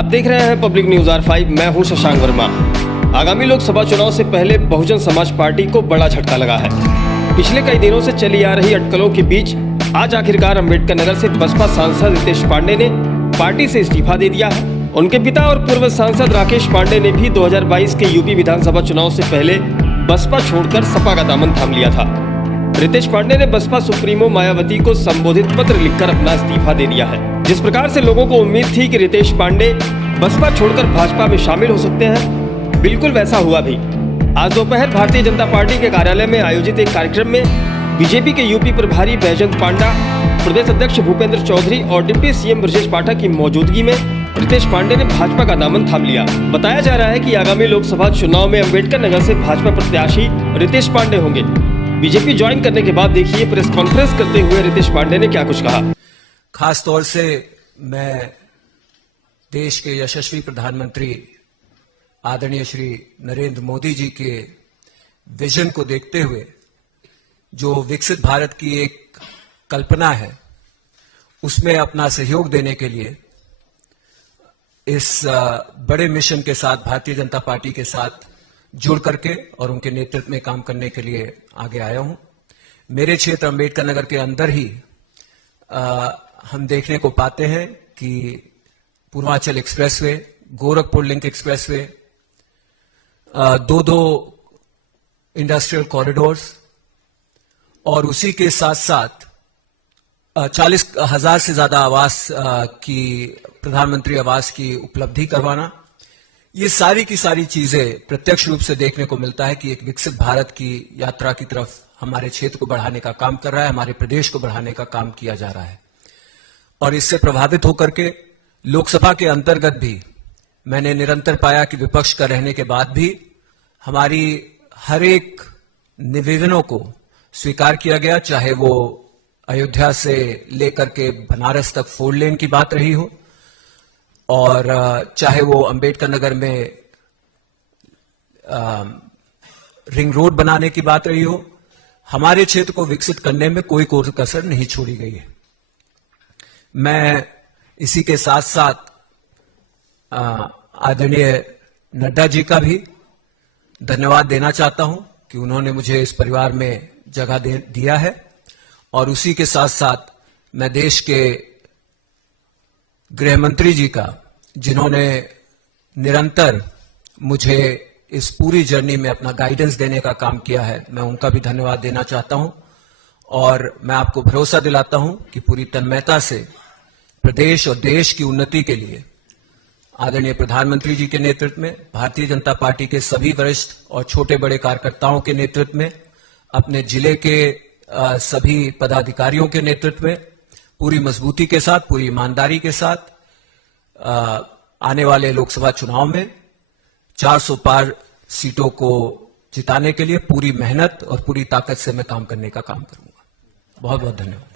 आप देख रहे हैं पब्लिक न्यूज R5। मैं हूं शशांक वर्मा। आगामी लोकसभा चुनाव से पहले बहुजन समाज पार्टी को बड़ा झटका लगा है। पिछले कई दिनों से चली आ रही अटकलों के बीच आज आखिरकार अम्बेडकर नगर से बसपा सांसद रितेश पांडे ने पार्टी से इस्तीफा दे दिया है। उनके पिता और पूर्व सांसद राकेश पांडे ने भी 2022 के यूपी विधानसभा चुनाव से पहले बसपा छोड़कर सपा का दामन थाम लिया था। रितेश पांडे ने बसपा सुप्रीमो मायावती को संबोधित पत्र लिखकर अपना इस्तीफा दे दिया है। जिस प्रकार से लोगों को उम्मीद थी कि रितेश पांडे बसपा छोड़कर भाजपा में शामिल हो सकते हैं, बिल्कुल वैसा हुआ भी। आज दोपहर भारतीय जनता पार्टी के कार्यालय में आयोजित एक कार्यक्रम में बीजेपी के यूपी प्रभारी बैजयंत पांडा, प्रदेश अध्यक्ष भूपेंद्र चौधरी और डिप्टी सीएम ब्रजेश पाठक की मौजूदगी में रितेश पांडे ने भाजपा का दामन थाम लिया। बताया जा रहा है कि आगामी लोकसभा चुनाव में अम्बेडकर नगर से भाजपा प्रत्याशी रितेश पांडे होंगे। बीजेपी ज्वाइन करने के बाद देखिए प्रेस कॉन्फ्रेंस करते हुए रितेश पांडे ने क्या कुछ कहा। खास तौर से मैं देश के यशस्वी प्रधानमंत्री आदरणीय श्री नरेंद्र मोदी जी के विजन को देखते हुए जो विकसित भारत की एक कल्पना है, उसमें अपना सहयोग देने के लिए इस बड़े मिशन के साथ भारतीय जनता पार्टी के साथ जुड़ करके और उनके नेतृत्व में काम करने के लिए आगे आया हूं। मेरे क्षेत्र अम्बेडकर नगर के अंदर ही हम देखने को पाते हैं कि Purvanchal expressway, Gorakhpur link expressway, दो इंडस्ट्रियल कॉरिडोर्स और उसी के साथ साथ 40,000 से ज्यादा आवास की प्रधानमंत्री आवास की उपलब्धि करवाना, ये सारी की सारी चीजें प्रत्यक्ष रूप से देखने को मिलता है कि एक विकसित भारत की यात्रा की तरफ हमारे क्षेत्र को बढ़ाने का काम कर रहा है, हमारे प्रदेश को बढ़ाने का काम किया जा रहा है। और इससे प्रभावित होकर के लोकसभा के अंतर्गत भी मैंने निरंतर पाया कि विपक्ष का रहने के बाद भी हमारी हर एक निवेदनों को स्वीकार किया गया, चाहे वो अयोध्या से लेकर के बनारस तक 4 लेन की बात रही हो और चाहे वो अम्बेडकर नगर में रिंग रोड बनाने की बात रही हो, हमारे क्षेत्र को विकसित करने में कोई कसर नहीं छोड़ी गई है। मैं इसी के साथ साथ आदरणीय नड्डा जी का भी धन्यवाद देना चाहता हूं कि उन्होंने मुझे इस परिवार में जगह दिया है। और उसी के साथ साथ मैं देश के गृह मंत्री जी का, जिन्होंने निरंतर मुझे इस पूरी जर्नी में अपना गाइडेंस देने का काम किया है, मैं उनका भी धन्यवाद देना चाहता हूं। और मैं आपको भरोसा दिलाता हूं कि पूरी तन्मयता से प्रदेश और देश की उन्नति के लिए आदरणीय प्रधानमंत्री जी के नेतृत्व में, भारतीय जनता पार्टी के सभी वरिष्ठ और छोटे बड़े कार्यकर्ताओं के नेतृत्व में, अपने जिले के सभी पदाधिकारियों के नेतृत्व में पूरी मजबूती के साथ, पूरी ईमानदारी के साथ आने वाले लोकसभा चुनाव में 400 पार सीटों को जिताने के लिए पूरी मेहनत और पूरी ताकत से मैं काम करने का काम करूंगा। बहुत बहुत धन्यवाद।